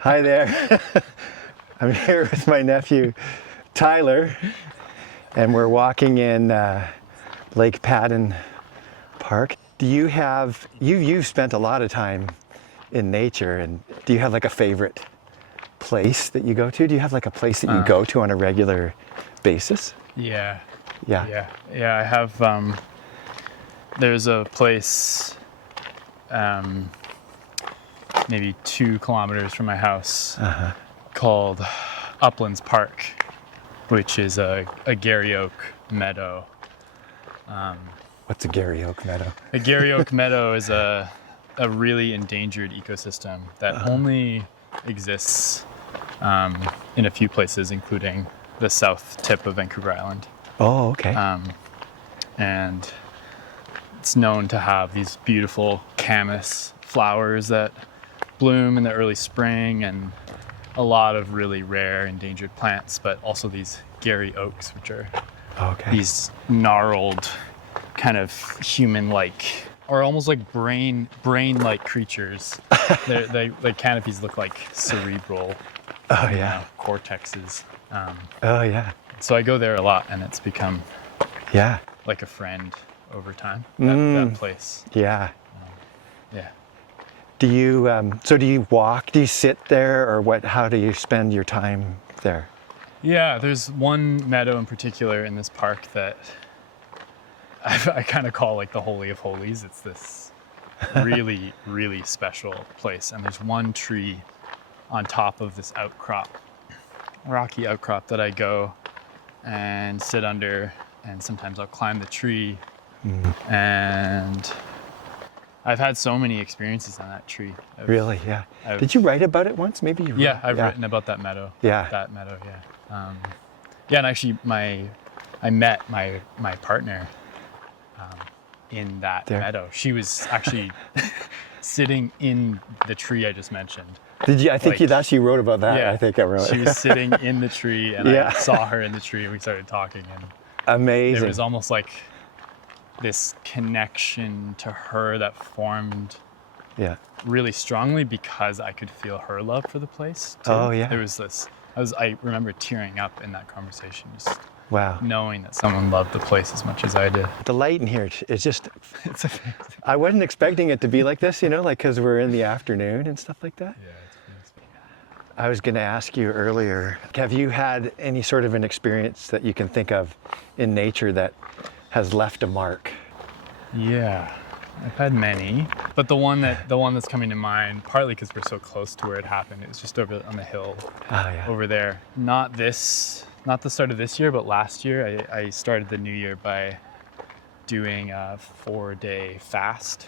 Hi there. I'm here with my nephew, Tyler, and we're walking in Lake Padden Park. Do you have, you've spent a lot of time in nature, and do you have like a favorite place that you go to? Do you have like a place that you go to on a regular basis? Yeah. Yeah. I have, there's a place maybe 2 kilometers from my house called Uplands Park, which is a Garry Oak meadow. What's a Garry Oak meadow? A Garry Oak meadow is a really endangered ecosystem that only exists in a few places, including the south tip of Vancouver Island. Oh, okay. And it's known to have these beautiful Camas flowers that bloom in the early spring, and a lot of really rare endangered plants, but also these Garry oaks, which are these gnarled, kind of human-like, or almost like brain-like creatures. Their canopies look like cerebral cortexes. So I go there a lot, and it's become like a friend over time, that place. Yeah. Yeah. Do you, so do you walk, do you sit there, or what? How do you spend your time there? Yeah, there's one meadow in particular in this park that I kind of call like the Holy of Holies. It's this really, really special place. And there's one tree on top of this rocky outcrop that I go and sit under, and sometimes I'll climb the tree. And I've had so many experiences on that tree. Really? Yeah. Did you write about it once? Maybe you wrote, I've written about that meadow. That meadow, and actually I met my partner in that meadow. She was actually sitting in the tree I just mentioned. Did you? I think you actually wrote about that. Yeah, I think I wrote. She was sitting in the tree, and I saw her in the tree, and we started talking. And amazing. It was almost like this connection to her that formed really strongly because I could feel her love for the place too. Oh yeah. There was this, I remember tearing up in that conversation, just wow, knowing that someone loved the place as much as I did. The light in here is just, it's amazing. I wasn't expecting it to be like this, like because we're in the afternoon and stuff like that. Yeah, it's pretty special. I was going to ask you earlier, have you had any sort of an experience that you can think of in nature that has left a mark? Yeah, I've had many, but the one that's coming to mind, partly because we're so close to where it happened, it was just over on the hill over there. Not the start of this year, but last year I started the new year by doing a 4-day fast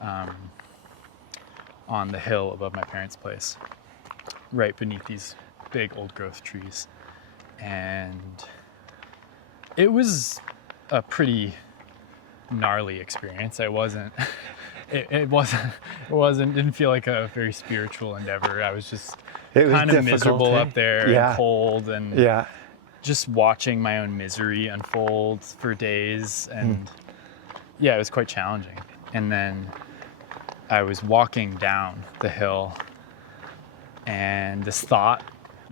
on the hill above my parents' place, right beneath these big old growth trees. And it was a pretty gnarly experience. It didn't feel like a very spiritual endeavor. I was just kind of miserable up there and cold, and just watching my own misery unfold for days. And it was quite challenging. And then I was walking down the hill, and this thought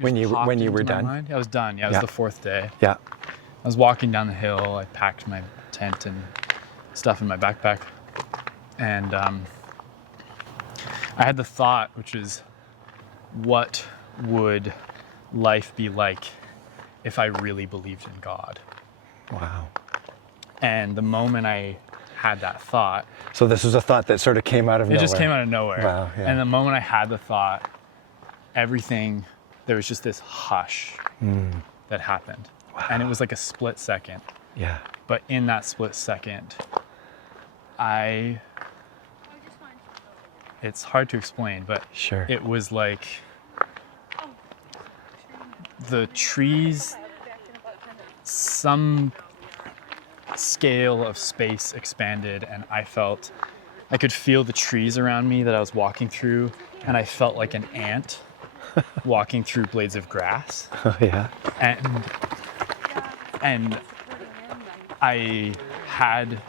when you were done? Mind. I was done. It was the 4th day. I was walking down the hill. I packed my tent and stuff in my backpack, and I had the thought, which is, what would life be like if I really believed in God? Wow. And the moment I had that thought, so this was a thought that sort of came out of nowhere. It just came out of nowhere. Wow. Yeah. And the moment I had the thought, there was just this hush that happened. Wow. And it was like a split second. Yeah. But in that split second, it's hard to explain, but it was like the trees, some scale of space expanded, and I could feel the trees around me that I was walking through, and I felt like an ant walking through blades of grass. Oh yeah. And I had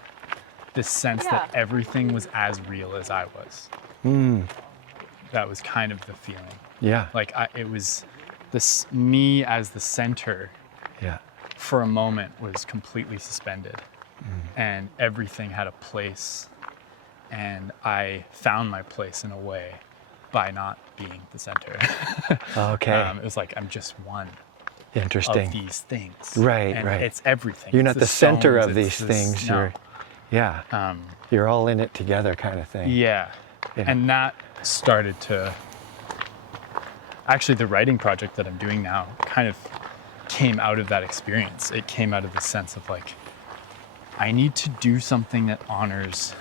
this sense that everything was as real as I was. That was kind of the feeling. Yeah. Like it was this me as the center Yeah. for a moment was completely suspended, and everything had a place, and I found my place in a way by not being the center. Okay. It was like I'm just one Interesting. of these things. Right, and right. It's everything. You're It's not the center stones, of these it's things. No. You're, yeah. You're all in it together, kind of thing. Yeah. Yeah. And that started to. Actually, the writing project that I'm doing now kind of came out of that experience. It came out of the sense of like, I need to do something that honors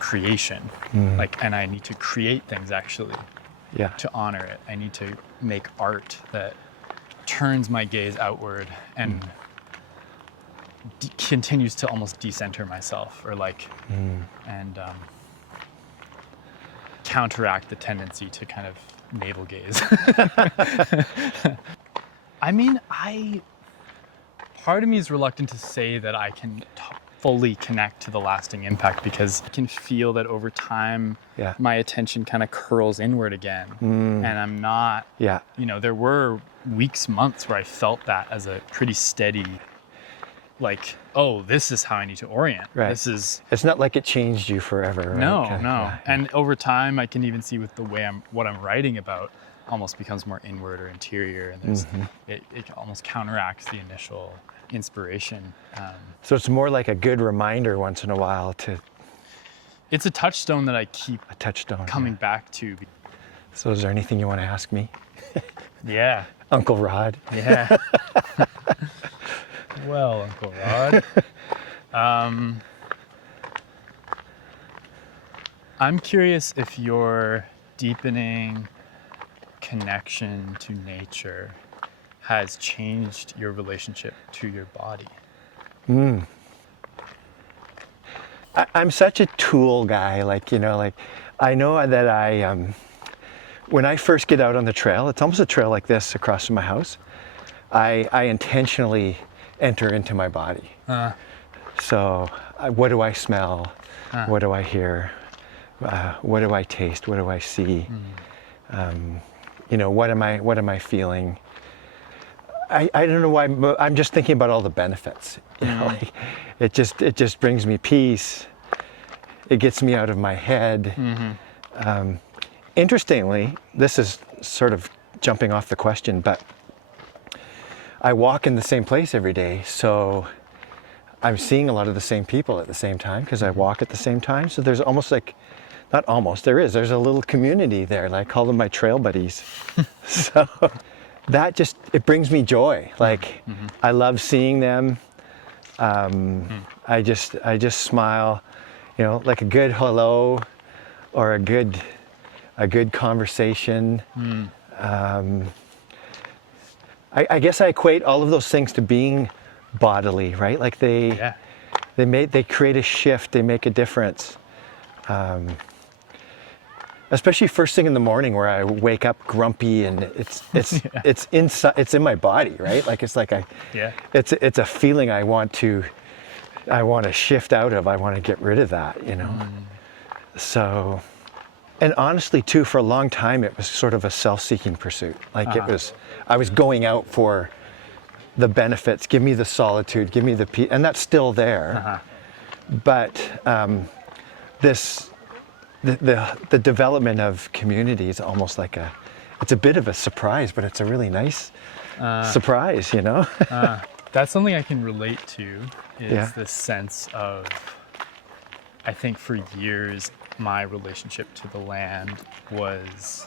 creation. Like, and I need to create things actually Yeah. to honor it. I need to make art that turns my gaze outward and continues to almost decenter myself, or like, and counteract the tendency to kind of navel gaze. I mean, part of me is reluctant to say that I can fully connect to the lasting impact, because I can feel that over time, Yeah. my attention kind of curls inward again. And I'm not, Yeah. there were weeks, months where I felt that as a pretty steady, like, oh, this is how I need to orient. Right. This is, It's not like it changed you forever, right? no. Yeah. And over time, I can even see with the way what I'm writing about almost becomes more inward or interior, and there's it almost counteracts the initial inspiration. So it's more like a good reminder once in a while to It's a touchstone that I keep a touchstone. coming back to. So is there anything you want to ask me, Yeah. Uncle Rod? Yeah. Well, Uncle Rod. I'm curious if your deepening connection to nature has changed your relationship to your body. I'm such a tool guy, like I know that when I first get out on the trail, it's almost a trail like this across from my house, I intentionally enter into my body. So what do I smell? What do I hear? What do I taste? What do I see? What am I feeling? I don't know why, I'm just thinking about all the benefits. Like, it just brings me peace. It gets me out of my head. Interestingly, this is sort of jumping off the question, but I walk in the same place every day, so I'm seeing a lot of the same people at the same time because I walk at the same time. So there's almost like, not almost, there's a little community there. Like, I call them my trail buddies. So that it brings me joy. Like, I love seeing them. I just smile, like a good hello or a good conversation. I guess I equate all of those things to being bodily, right? Like they create a shift, they make a difference. Especially first thing in the morning, where I wake up grumpy and it's inside, it's in my body, right? Like it's a feeling I want to shift out of. I want to get rid of that, So, and honestly too, for a long time, it was sort of a self-seeking pursuit. Like I was going out for the benefits, give me the solitude, give me the peace, and that's still there. But the development of community is almost like it's a bit of a surprise, but it's a really nice surprise, That's something I can relate to, is this sense of, I think for years, my relationship to the land was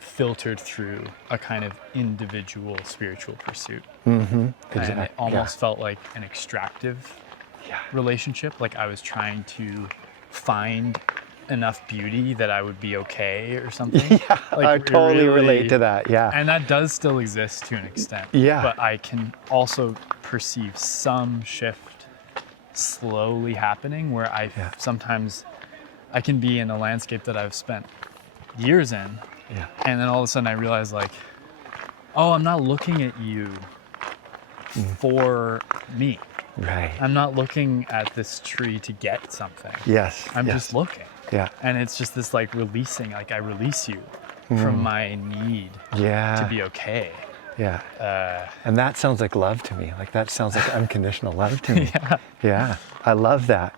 filtered through a kind of individual spiritual pursuit. And it almost felt like an extractive relationship. Like I was trying to find enough beauty that I would be okay or something. I totally relate to that. And that does still exist to an extent. But I can also perceive some shift slowly happening, where sometimes I can be in a landscape that I've spent years in, and then all of a sudden I realize, like, oh, I'm not looking at you for me. Right. I'm not looking at this tree to get something. Yes. I'm just looking. Yeah. And it's just this like releasing, like I release you from my need Yeah. to be okay. Yeah. And that sounds like love to me. Like that sounds like unconditional love to me. Yeah. Yeah. I love that.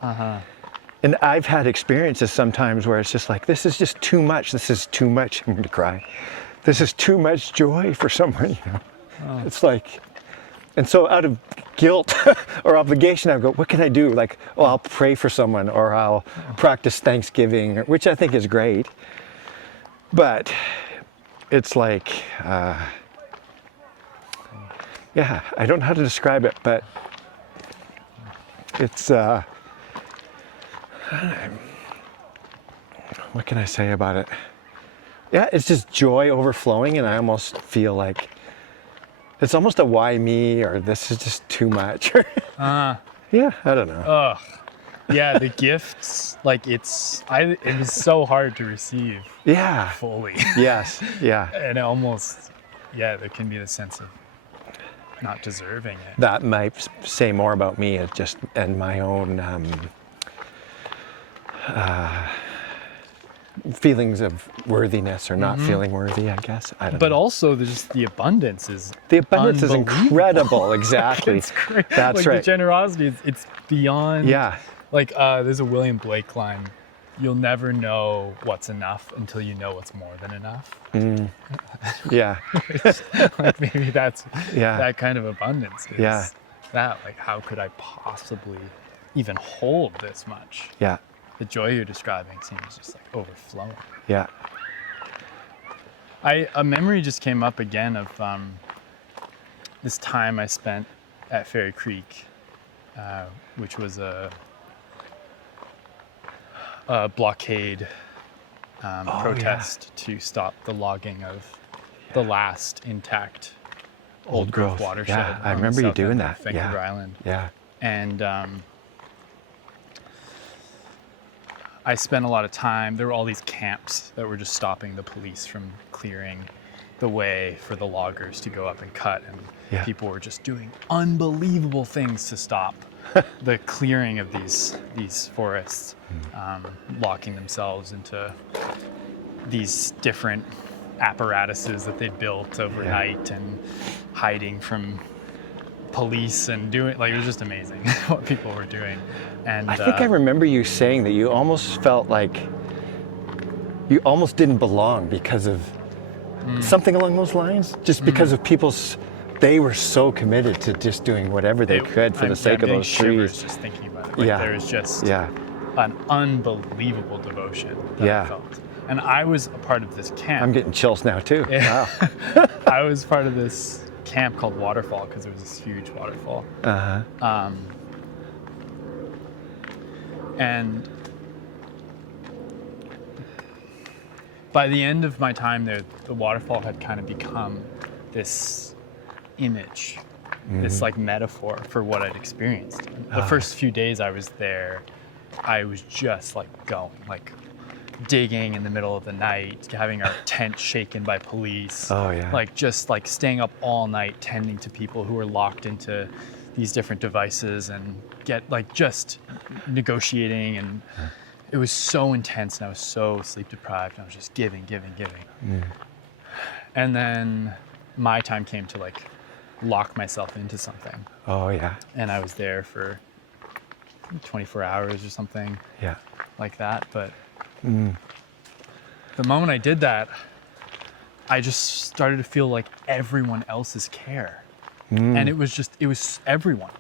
And I've had experiences sometimes where it's just like, this is just too much. This is too much. I'm going to cry. This is too much joy for someone, you know. It's like, and so out of guilt or obligation, I go, what can I do? Like, oh, I'll pray for someone, or I'll practice Thanksgiving, which I think is great. But it's like, yeah, I don't know how to describe it, but it's, what can I say about it? Yeah, it's just joy overflowing, and I almost feel like it's almost a why me, or this is just too much. Yeah, I don't know. Yeah, the gifts, like it was so hard to receive Yeah. fully. Yes. Yeah. And it almost, yeah, there can be the sense of not deserving it. That might say more about me and my own feelings of worthiness or not feeling worthy, I guess. I don't know. But also, just the abundance is Incredible. unbelievable. Exactly. It's great. That's like right. The generosity, it's beyond. Yeah. Like there's a William Blake line, you'll never know what's enough until you know what's more than enough. Yeah. Like maybe that's Yeah. that kind of abundance is Yeah. that. Like how could I possibly even hold this much? Yeah. The joy you're describing seems just like overflowing. Yeah. A memory just came up again of this time I spent at Fairy Creek, which was a blockade protest to stop the logging of the last intact old growth watershed. Yeah, I on the remember you south doing end that. of Vancouver Island. Yeah. And I spent a lot of time, there were all these camps that were just stopping the police from clearing the way for the loggers to go up and cut, and people were just doing unbelievable things to stop the clearing of these forests, locking themselves into these different apparatuses that they'd built overnight and hiding from police and doing, like, it was just amazing what people were doing. And I think I remember you saying that you almost felt like you almost didn't belong because of something along those lines, just because of they were so committed to just doing whatever they could for the sake of those trees. Just thinking about it. Like, there was just an unbelievable devotion that I felt. And I was a part of this camp. I'm getting chills now too. Yeah. Wow. I was part of this camp called Waterfall because there was this huge waterfall. And by the end of my time there, the waterfall had kind of become this image, this like metaphor for what I'd experienced. The first few days I was there, I was just like going, like digging in the middle of the night, having our tent shaken by police. Like just like staying up all night tending to people who were locked into these different devices and just negotiating, and it was so intense and I was so sleep deprived and I was just giving. And then my time came to like lock myself into something. And I was there for 24 hours or something like that. But the moment I did that, I just started to feel like everyone else's care. And it was everyone,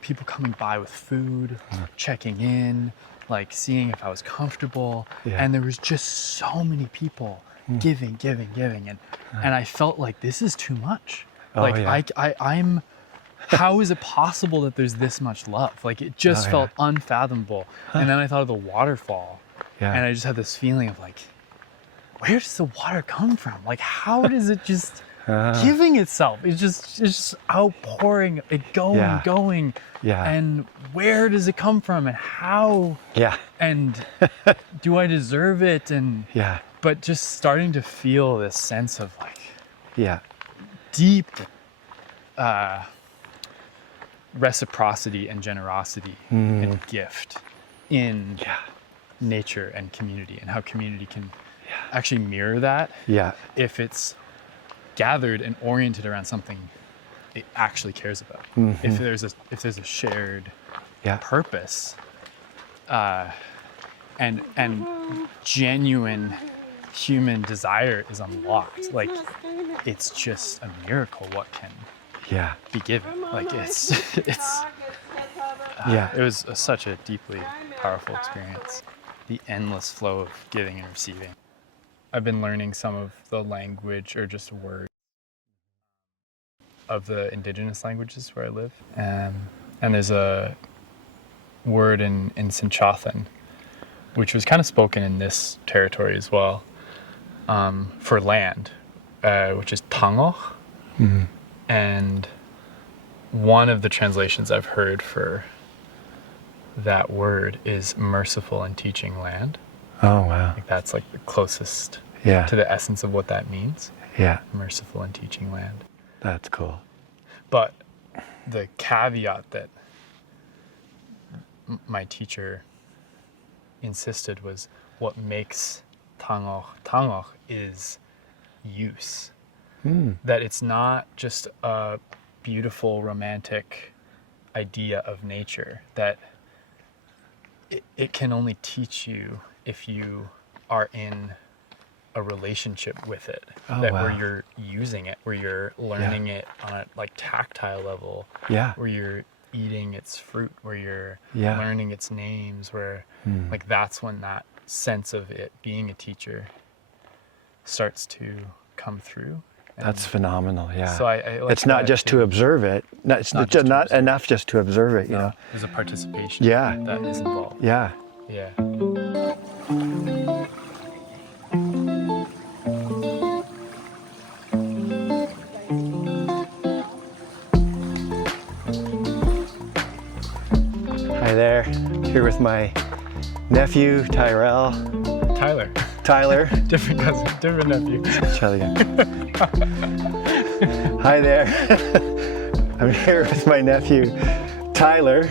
people coming by with food, checking in, like seeing if I was comfortable. And there was just so many people giving. And I felt like this is too much. I'm, how is it possible that there's this much love? Like it just felt unfathomable. And then I thought of the waterfall. And I just had this feeling of like, where does the water come from? Like, how does it just giving itself? It's just outpouring, it going. And where does it come from and how? And do I deserve it? And but just starting to feel this sense of like deep reciprocity and generosity and gift in nature and community, and how community can actually mirror that Yeah. if it's gathered and oriented around something it actually cares about. If there's a shared Yeah. purpose, and genuine human desire is unlocked, like it's just a miracle what can Yeah. be given. Like it's Yeah. it was such a deeply powerful experience. The endless flow of giving and receiving. I've been learning some of the language, or just words, of the indigenous languages where I live. And there's a word in Sinchothan, which was kind of spoken in this territory as well, for land, which is tangoch. And one of the translations I've heard for that word is merciful and teaching land. Oh, wow. Like that's like the closest Yeah. to the essence of what that means. Yeah. Merciful and teaching land. That's cool. But the caveat that my teacher insisted was what makes tangoch is use. That it's not just a beautiful romantic idea of nature, that it can only teach you if you are in a relationship with it. Oh, That wow. where you're using it, where you're learning it on a like tactile level, Yeah. where you're eating its fruit, where you're Yeah. learning its names, where like that's when that sense of it being a teacher starts to come through. And That's phenomenal. Yeah. so I like It's not that just too. to observe it. No, it's not not, just to not observe. enough just to observe it, you know? There's a participation Yeah. that is involved. Yeah. Yeah. Hi there. Here with my nephew, Tyrell. Tyler. Different cousin, different nephew. Try it again. Hi there. I'm here with my nephew, Tyler,